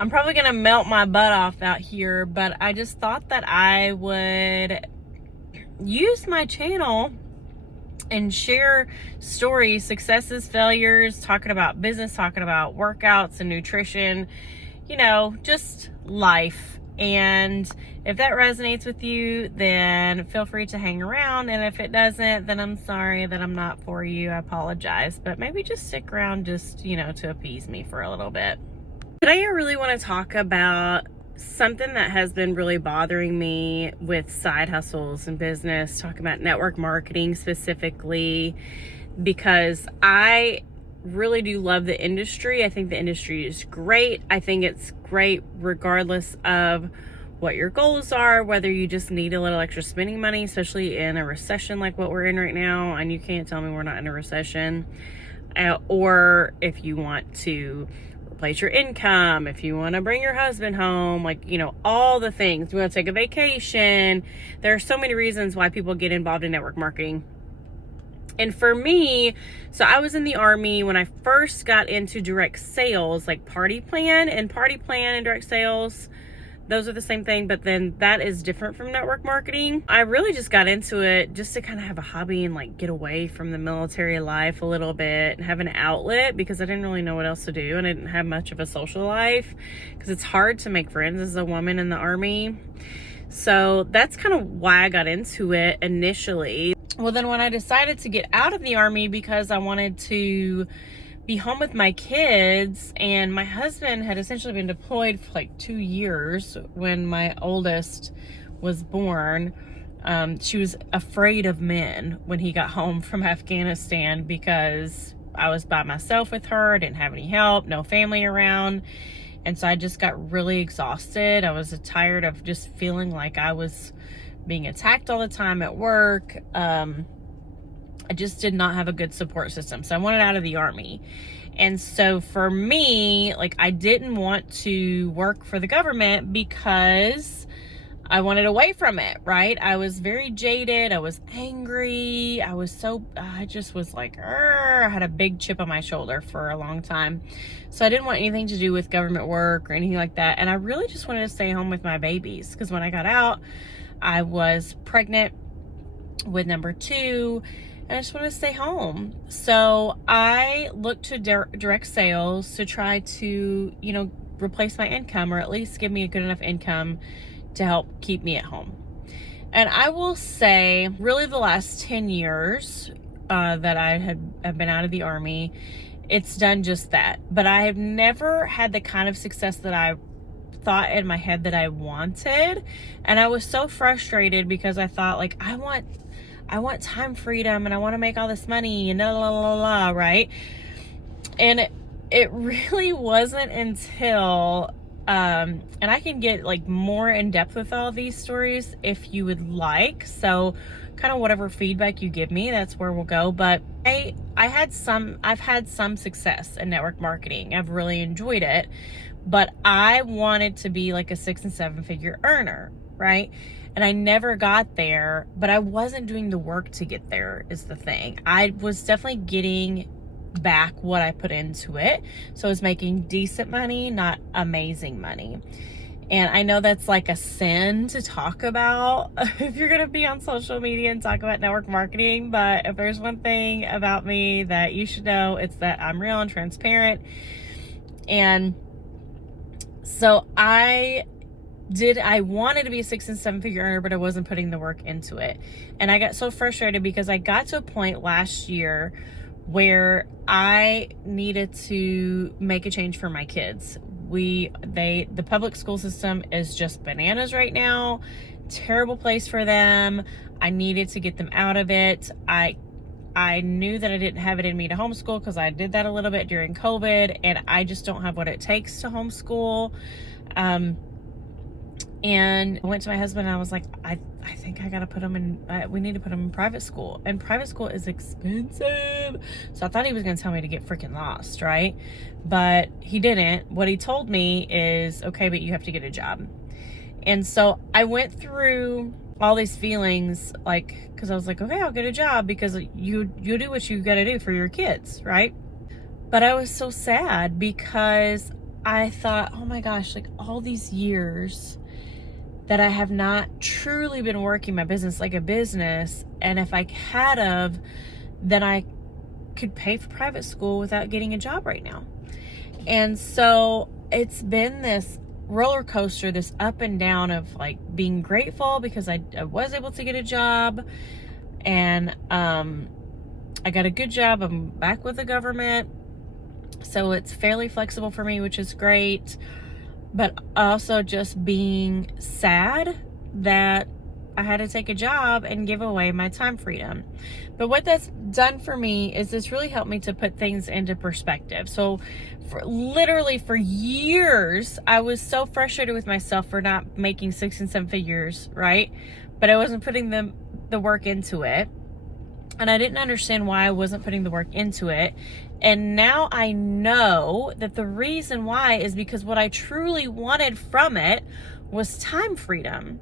I'm probably gonna melt my butt off out here, but I just thought that I would use my channel and share stories, successes, failures, talking about business, talking about workouts and nutrition, just life. And if that resonates with you, then feel free to hang around. And if it doesn't, then I'm sorry that I'm not for you. I apologize. But maybe just stick around just, to appease me for a little bit. Today I really want to talk about something that has been really bothering me with side hustles and business, talking about network marketing specifically, because I really do love the industry. I think the industry is great. I think it's great regardless of what your goals are, whether you just need a little extra spending money, especially in a recession like what we're in right now. And you can't tell me we're not in a recession. Or if you want to replace your income, if you want to bring your husband home, all the things. You want to take a vacation. There are so many reasons why people get involved in network marketing. And for me, so I was in the Army when I first got into direct sales, like Party Plan and direct sales. Those are the same thing, but then that is different from network marketing. I really just got into it just to kind of have a hobby and get away from the military life a little bit and have an outlet, because I didn't really know what else to do and I didn't have much of a social life because it's hard to make friends as a woman in the Army. So that's kind of why I got into it initially. Well, then when I decided to get out of the Army because I wanted to be home with my kids, and my husband had essentially been deployed for 2 years when my oldest was born. She was afraid of men when he got home from Afghanistan because I was by myself with her, didn't have any help, no family around. And so I just got really exhausted. I was tired of just feeling like I was being attacked all the time at work. I just did not have a good support system. So I wanted out of the Army. And so for me, I didn't want to work for the government because I wanted away from it, right? I was very jaded. I was angry. I just was I had a big chip on my shoulder for a long time. So I didn't want anything to do with government work or anything like that. And I really just wanted to stay home with my babies, because when I got out, I was pregnant with number 2. And I just want to stay home. So I looked to direct sales to try to, replace my income, or at least give me a good enough income to help keep me at home. And I will say, really the last 10 years that I have been out of the Army, it's done just that. But I have never had the kind of success that I thought in my head that I wanted. And I was so frustrated because I thought, I want time freedom and I want to make all this money and right? And it really wasn't until, and I can get more in depth with all these stories if you would like. So kind of whatever feedback you give me, that's where we'll go. But I've had some success in network marketing. I've really enjoyed it, but I wanted to be a 6 and 7 figure earner, right? And I never got there, but I wasn't doing the work to get there is the thing. I was definitely getting back what I put into it. So I was making decent money, not amazing money. And I know that's a sin to talk about if you're going to be on social media and talk about network marketing. But if there's one thing about me that you should know, it's that I'm real and transparent. And so I wanted to be a 6 and 7 figure earner, but I wasn't putting the work into it. And I got so frustrated because I got to a point last year where I needed to make a change for my kids. The public school system is just bananas right now. Terrible place for them. I needed to get them out of it. I knew that I didn't have it in me to homeschool because I did that a little bit during COVID, and I just don't have what it takes to homeschool. And I went to my husband and I was like, I think I gotta put him in, we need to put him in private school. And private school is expensive. So I thought he was gonna tell me to get freaking lost, right? But he didn't. What he told me is, okay, but you have to get a job. And so I went through all these feelings, because I was like, okay, I'll get a job because you do what you gotta do for your kids, right? But I was so sad because I thought, oh my gosh, like all these years that I have not truly been working my business like a business. And if I had of, then I could pay for private school without getting a job right now. And so it's been this roller coaster, this up and down of like being grateful because I was able to get a job, and I got a good job. I'm back with the government, so it's fairly flexible for me, which is great. But also just being sad that I had to take a job and give away my time freedom. But what that's done for me is it's really helped me to put things into perspective. So literally for years, I was so frustrated with myself for not making 6 and 7 figures, right? But I wasn't putting the work into it. And I didn't understand why I wasn't putting the work into it. And now I know that the reason why is because what I truly wanted from it was time freedom.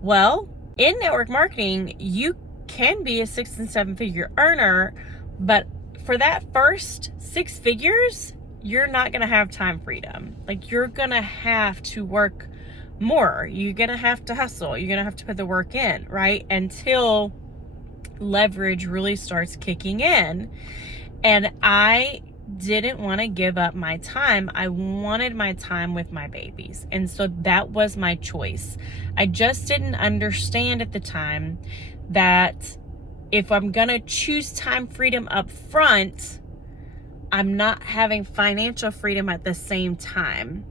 Well, in network marketing, you can be a 6 and 7 figure earner, but for that first 6 figures, you're not going to have time freedom. Like, you're going to have to work more. You're going to have to hustle. You're going to have to put the work in, right? Until leverage really starts kicking in. And I didn't want to give up my time. I wanted my time with my babies. And so that was my choice. I just didn't understand at the time that if I'm going to choose time freedom up front, I'm not having financial freedom at the same time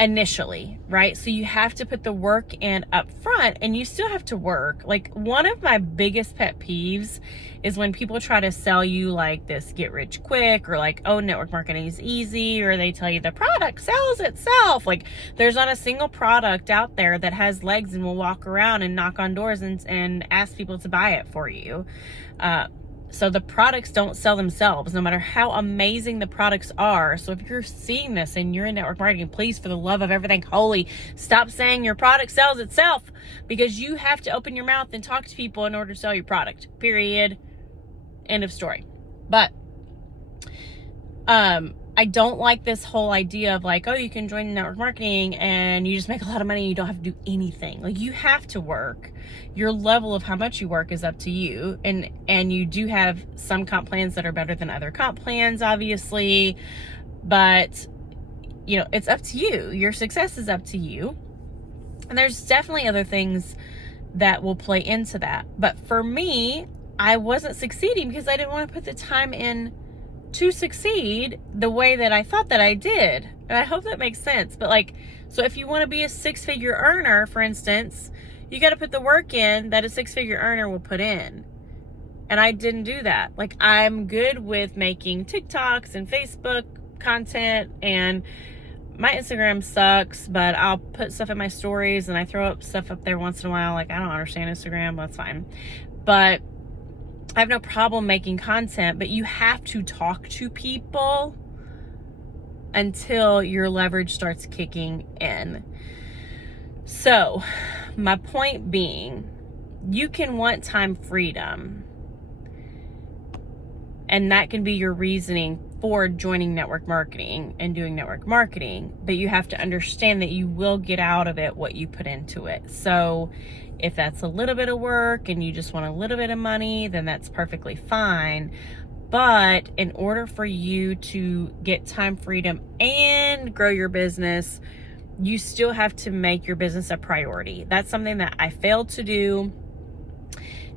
initially, right? So you have to put the work in up front, and you still have to work. Like, one of my biggest pet peeves is when people try to sell you like this get rich quick, or like, oh, network marketing is easy, or they tell you the product sells itself. Like, there's not a single product out there that has legs and will walk around and knock on doors and ask people to buy it for you. So the products don't sell themselves, no matter how amazing the products are. So if you're seeing this and you're in network marketing, please, for the love of everything holy, stop saying your product sells itself, because you have to open your mouth and talk to people in order to sell your product. Period. End of story. But I don't like this whole idea of like, oh, you can join network marketing and you just make a lot of money and you don't have to do anything. Like, you have to work. Your level of how much you work is up to you. And you do have some comp plans that are better than other comp plans, obviously. But, you know, it's up to you. Your success is up to you. And there's definitely other things that will play into that. But for me, I wasn't succeeding because I didn't want to put the time in to succeed the way that I thought that I did. And I hope that makes sense. But like, so if you want to be a 6-figure earner, for instance, you got to put the work in that a 6-figure earner will put in. And I didn't do that. Like, I'm good with making TikToks and Facebook content, and my Instagram sucks, but I'll put stuff in my stories and I throw up stuff up there once in a while. Like, I don't understand Instagram, that's fine. But I have no problem making content, but you have to talk to people until your leverage starts kicking in. So, my point being, you can want time freedom, and that can be your reasoning for joining network marketing and doing network marketing, but you have to understand that you will get out of it what you put into it. So if that's a little bit of work and you just want a little bit of money, then that's perfectly fine. But in order for you to get time freedom and grow your business, you still have to make your business a priority. That's something that I failed to do.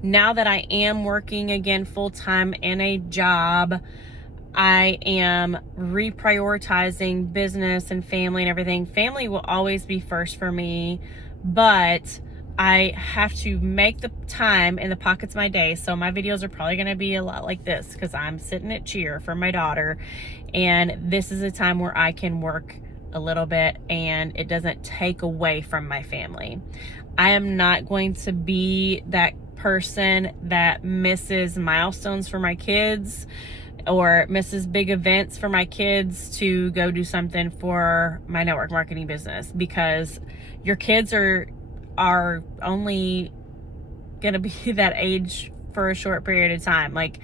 Now that I am working again full-time in a job, I am reprioritizing business and family and everything. Family will always be first for me, but I have to make the time in the pockets of my day. So my videos are probably going to be a lot like this because I'm sitting at cheer for my daughter, and this is a time where I can work a little bit and it doesn't take away from my family. I am not going to be that person that misses milestones for my kids or misses big events for my kids to go do something for my network marketing business, because your kids are only gonna be that age for a short period of time. Like,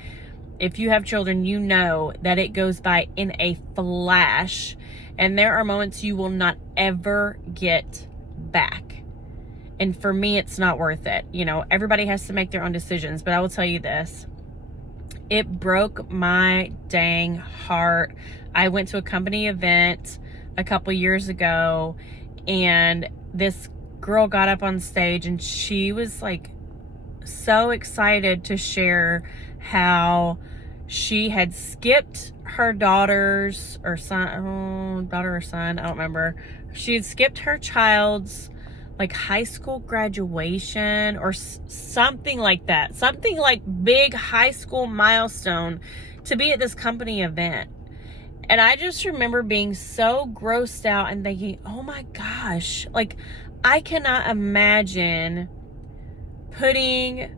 if you have children, you know that it goes by in a flash, And there are moments you will not ever get back. And for me, it's not worth it. You know, everybody has to make their own decisions, but I will tell you this. It broke my dang heart. I went to a company event a couple years ago, and this girl got up on stage and she was like so excited to share how she had skipped her daughter's or son, daughter or son, I don't remember. She had skipped her child's like high school graduation or something like that. Something like big high school milestone to be at this company event. And I just remember being so grossed out and thinking, oh my gosh, like I cannot imagine putting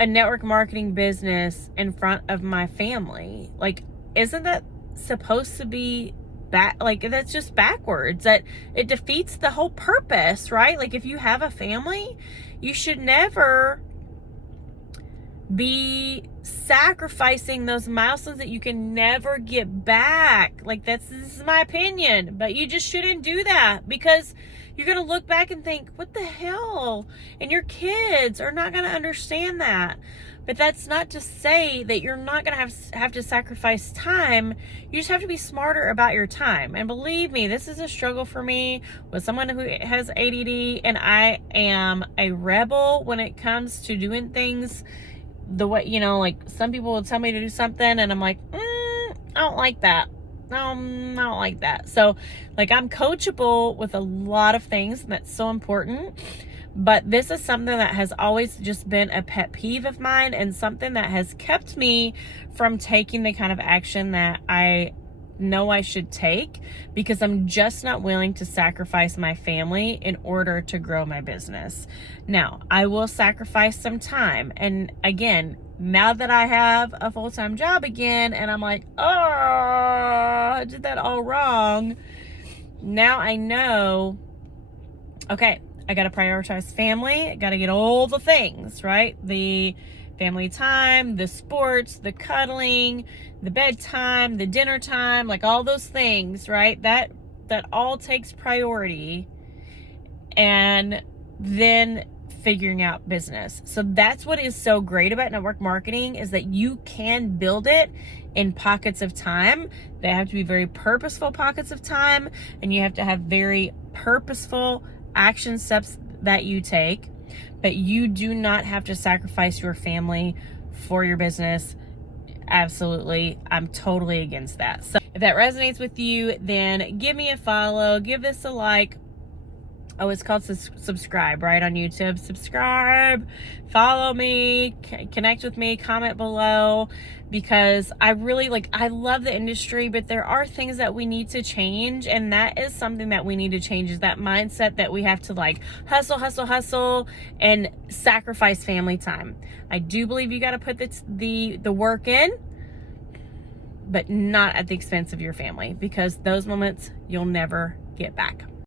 a network marketing business in front of my family. Like, isn't that supposed to be like, that's just backwards? That it defeats the whole purpose, right? Like, if you have a family, you should never be sacrificing those milestones that you can never get back. Like, this is my opinion, but you just shouldn't do that, because you're going to look back and think, what the hell? And your kids are not going to understand that. But that's not to say that you're not going to have to sacrifice time. You just have to be smarter about your time. And believe me, this is a struggle for me with someone who has ADD, and I am a rebel when it comes to doing things the way, you know, like some people will tell me to do something and I'm like, I don't like that. I don't like that. So like, I'm coachable with a lot of things, and that's so important. But this is something that has always just been a pet peeve of mine, and something that has kept me from taking the kind of action that I know I should take, because I'm just not willing to sacrifice my family in order to grow my business. Now, I will sacrifice some time. And again, now that I have a full-time job again, and I'm like, oh, I did that all wrong. Now I know, okay, I got to prioritize family. I got to get all the things, right? The family time, the sports, the cuddling, the bedtime, the dinner time, like all those things, right? That all takes priority. And then figuring out business. So that's what is so great about network marketing, is that you can build it in pockets of time. They have to be very purposeful pockets of time, and you have to have very purposeful action steps that you take. But you do not have to sacrifice your family for your business. Absolutely. I'm totally against that. So if that resonates with you, then give me a follow, give this a like. Oh, it's called subscribe, right? On YouTube. Subscribe, follow me, connect with me, comment below, because I really I love the industry, but there are things that we need to change. And that is something that we need to change, is that mindset that we have to hustle and sacrifice family time. I do believe you got to put the work in, but not at the expense of your family, because those moments you'll never get back.